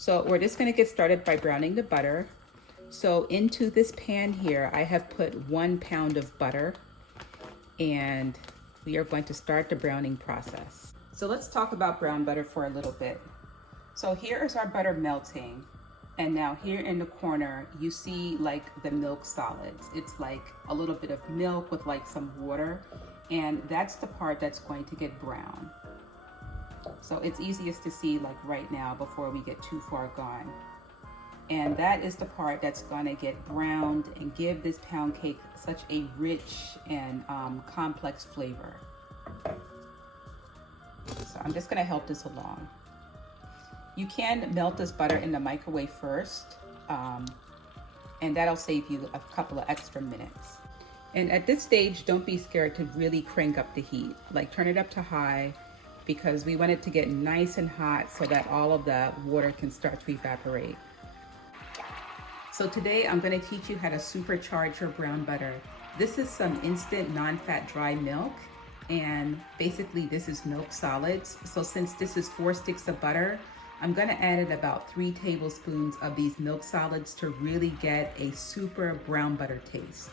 So we're just gonna get started by browning the butter. So into this pan here, I have put 1 pound of butter, and we are going to start the browning process. So let's talk about brown butter for a little bit. So here is our butter melting. And now here in the corner, you see like the milk solids. It's like a little bit of milk with like some water. And that's the part that's going to get brown. So it's easiest to see like right now before we get too far gone. And that is the part that's gonna get browned and give this pound cake such a rich and complex flavor. So I'm just gonna help this along. You can melt this butter in the microwave first, and that'll save you a couple of extra minutes. And at this stage, don't be scared to really crank up the heat. Like turn it up to high, because we want it to get nice and hot so that all of the water can start to evaporate. So today I'm going to teach you how to supercharge your brown butter. This is some instant non-fat dry milk, and basically this is milk solids. So since this is 4 sticks of butter, I'm going to add in about 3 tablespoons of these milk solids to really get a super brown butter taste.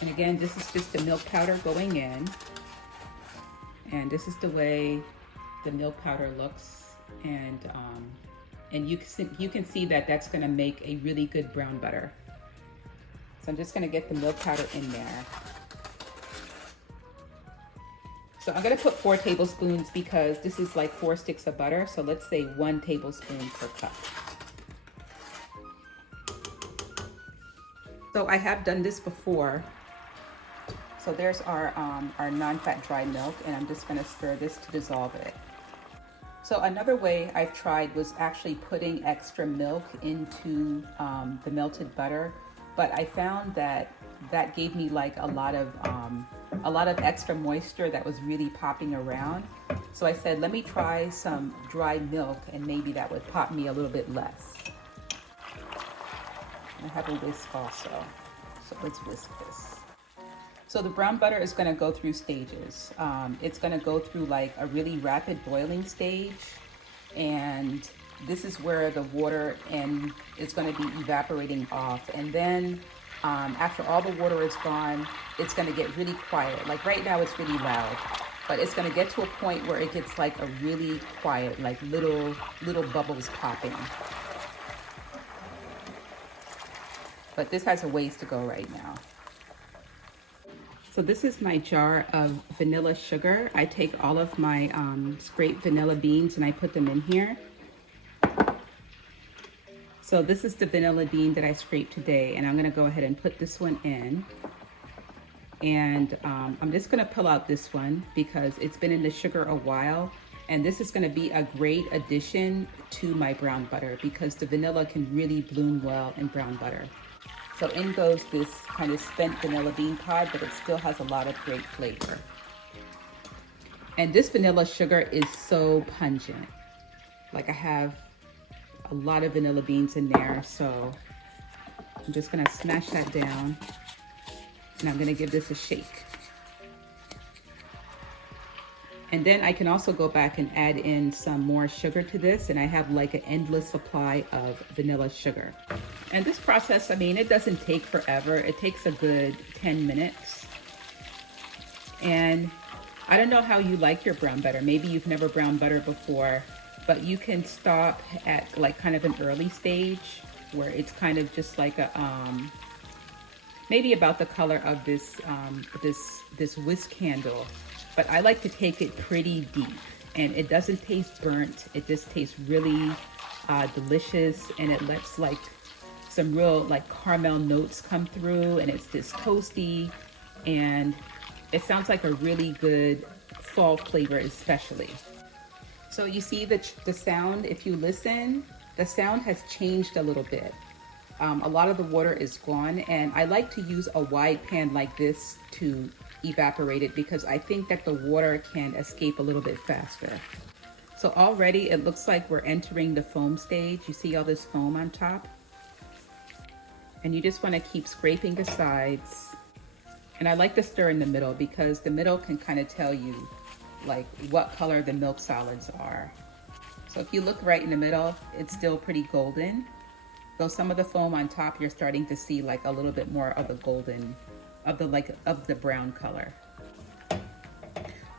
And again, this is just the milk powder going in. And this is the way the milk powder looks. And you can see that that's gonna make a really good brown butter. So I'm just gonna get the milk powder in there. So I'm gonna put 4 tablespoons because this is like 4 sticks of butter. So let's say 1 tablespoon per cup. So I have done this before. So there's our non-fat dry milk, and I'm just gonna stir this to dissolve it. So another way I've tried was actually putting extra milk into the melted butter, but I found that that gave me like a lot of extra moisture that was really popping around. So I said, let me try some dry milk, and maybe that would pop me a little bit less. I have a whisk also, so let's whisk this. So the brown butter is going to go through stages. It's going to go through like a really rapid boiling stage, and this is where the water is going to be evaporating off. And then after all the water is gone, it's going to get really quiet. Like right now it's really loud, but it's going to get to a point where it gets like a really quiet, like little bubbles popping. But this has a ways to go right now. So this is my jar of vanilla sugar. I take all of my scraped vanilla beans and I put them in here. So this is the vanilla bean that I scraped today, and I'm gonna go ahead and put this one in. And I'm just gonna pull out this one because it's been in the sugar a while, and this is gonna be a great addition to my brown butter because the vanilla can really bloom well in brown butter. So in goes this kind of spent vanilla bean pod, but it still has a lot of great flavor. And this vanilla sugar is so pungent. Like I have a lot of vanilla beans in there, so I'm just gonna smash that down, and I'm gonna give this a shake. And then I can also go back and add in some more sugar to this, and I have like an endless supply of vanilla sugar. And this process, I mean, it doesn't take forever. It takes a good 10 minutes. And I don't know how you like your brown butter. Maybe you've never browned butter before, but you can stop at like kind of an early stage where it's kind of just like a, maybe about the color of this, this whisk handle. But I like to take it pretty deep, and it doesn't taste burnt. It just tastes really delicious, and it lets like some real like caramel notes come through, and it's just toasty, and it sounds like a really good fall flavor especially. So you see the sound, if you listen, the sound has changed a little bit. A lot of the water is gone, and I like to use a wide pan like this to evaporate it because I think that the water can escape a little bit faster. So already it looks like we're entering the foam stage. You see all this foam on top? And you just want to keep scraping the sides. And I like to stir in the middle because the middle can kind of tell you like what color the milk solids are. So if you look right in the middle, it's still pretty golden. Though some of the foam on top, you're starting to see like a little bit more of the golden, of the brown color.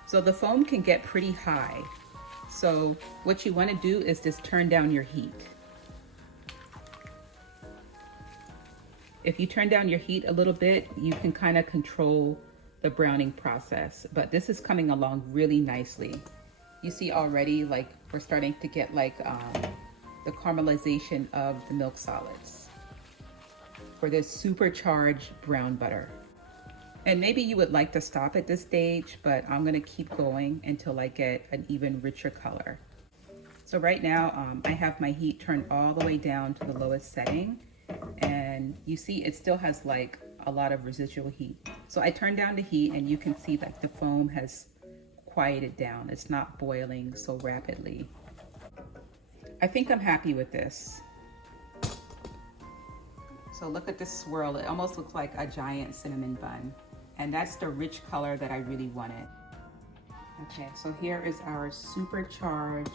So the foam can get pretty high. So what you want to do is just turn down your heat. If you turn down your heat a little bit, you can kind of control the browning process. But this is coming along really nicely. You see already, like, we're starting to get like the caramelization of the milk solids for this supercharged brown butter. And maybe you would like to stop at this stage, but I'm gonna keep going until I get an even richer color. So right now, I have my heat turned all the way down to the lowest setting. And you see it still has like a lot of residual heat. So I turned down the heat and you can see that the foam has quieted down. It's not boiling so rapidly. I think I'm happy with this. So look at this swirl. It almost looks like a giant cinnamon bun. And that's the rich color that I really wanted. Okay, so here is our supercharged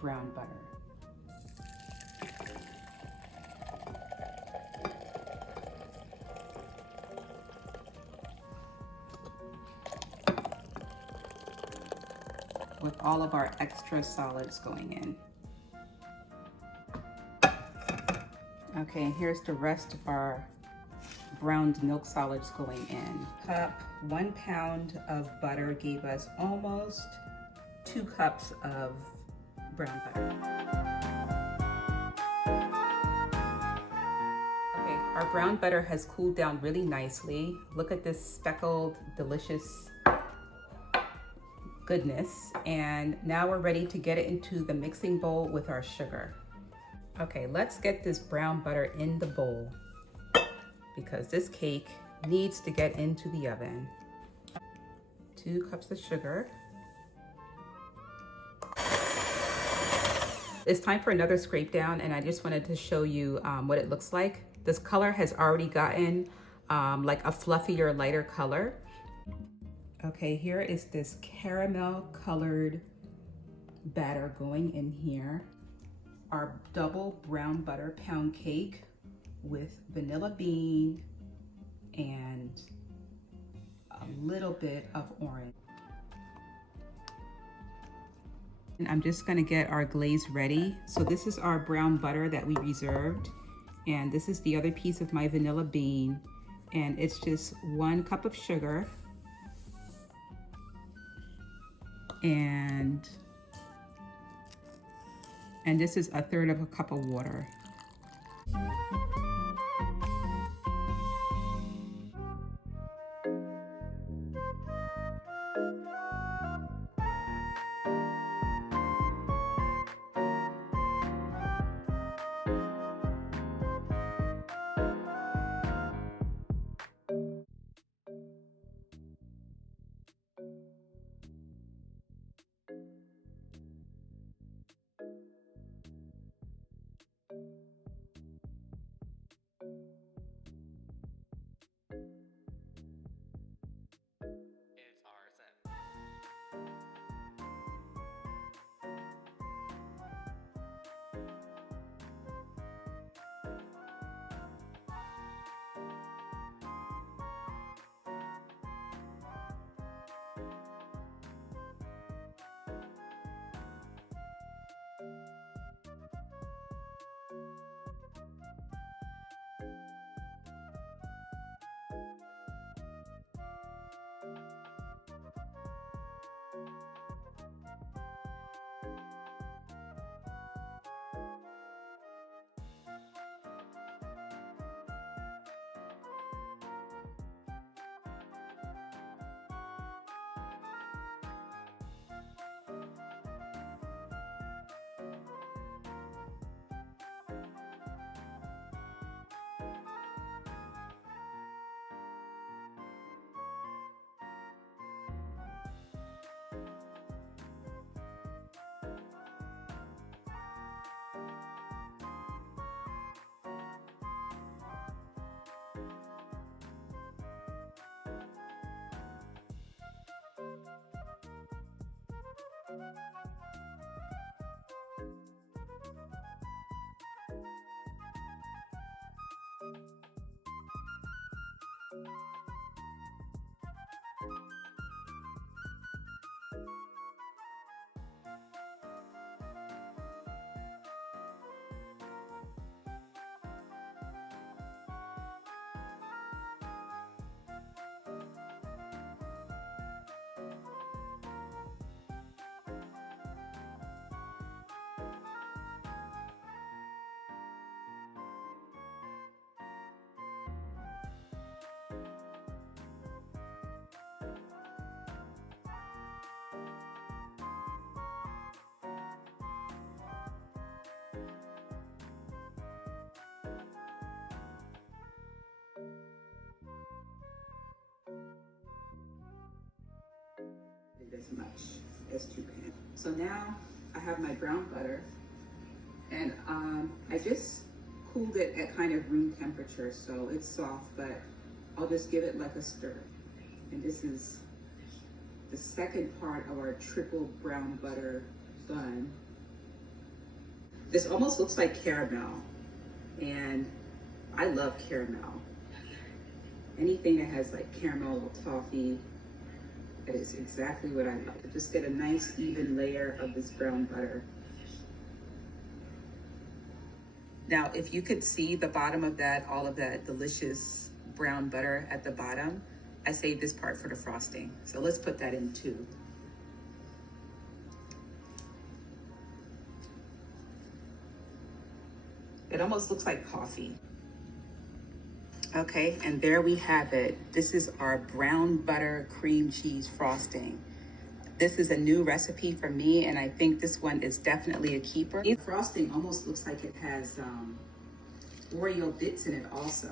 brown butter. With all of our extra solids going in. Okay, here's the rest of our browned milk solids going in. 1 pound of butter gave us almost 2 cups of brown butter. Okay, our brown butter has cooled down really nicely. Look at this speckled, delicious goodness. And now we're ready to get it into the mixing bowl with our sugar. Okay, let's get this brown butter in the bowl because this cake needs to get into the oven. 2 cups of sugar. It's time for another scrape down, and I just wanted to show you what it looks like. This color has already gotten like a fluffier, lighter color. Okay, here is this caramel colored batter going in here. Our double brown butter pound cake with vanilla bean and a little bit of orange. And I'm just gonna get our glaze ready. So this is our brown butter that we reserved. And this is the other piece of my vanilla bean. And it's just 1 cup of sugar. And this is 1/3 cup of water. As much as 2 pans. So now I have my brown butter, and I just cooled it at kind of room temperature, so it's soft, but I'll just give it like a stir. And this is the second part of our triple brown butter bun. This almost looks like caramel, and I love caramel. Anything that has like caramel toffee, that is exactly what I like. Just get a nice even layer of this brown butter. Now, if you could see the bottom of that, all of that delicious brown butter at the bottom, I saved this part for the frosting. So let's put that in too. It almost looks like coffee. Okay, and there we have it. This is our brown butter cream cheese frosting. This is a new recipe for me, and I think this one is definitely a keeper. The frosting almost looks like it has Oreo bits in it also,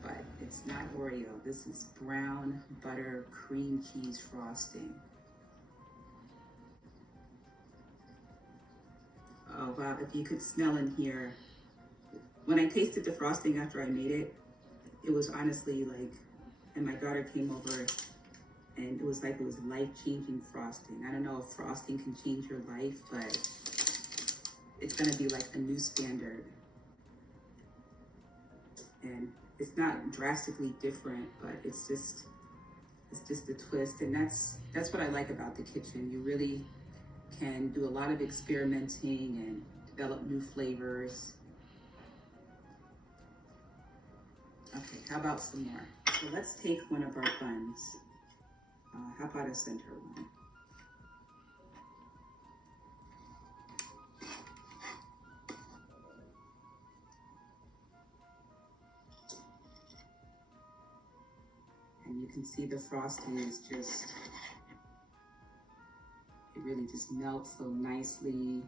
but it's not Oreo. This is brown butter cream cheese frosting. Oh wow, if you could smell in here. When I tasted the frosting after I made it, it was honestly like, and my daughter came over, and it was like it was life-changing frosting. I don't know if frosting can change your life, but it's gonna be like a new standard. And it's not drastically different, but it's just a twist. And that's what I like about the kitchen. You really can do a lot of experimenting and develop new flavors. Okay, how about some more? So let's take one of our buns. How about a center one? And you can see the frosting is just, it really just melts so nicely.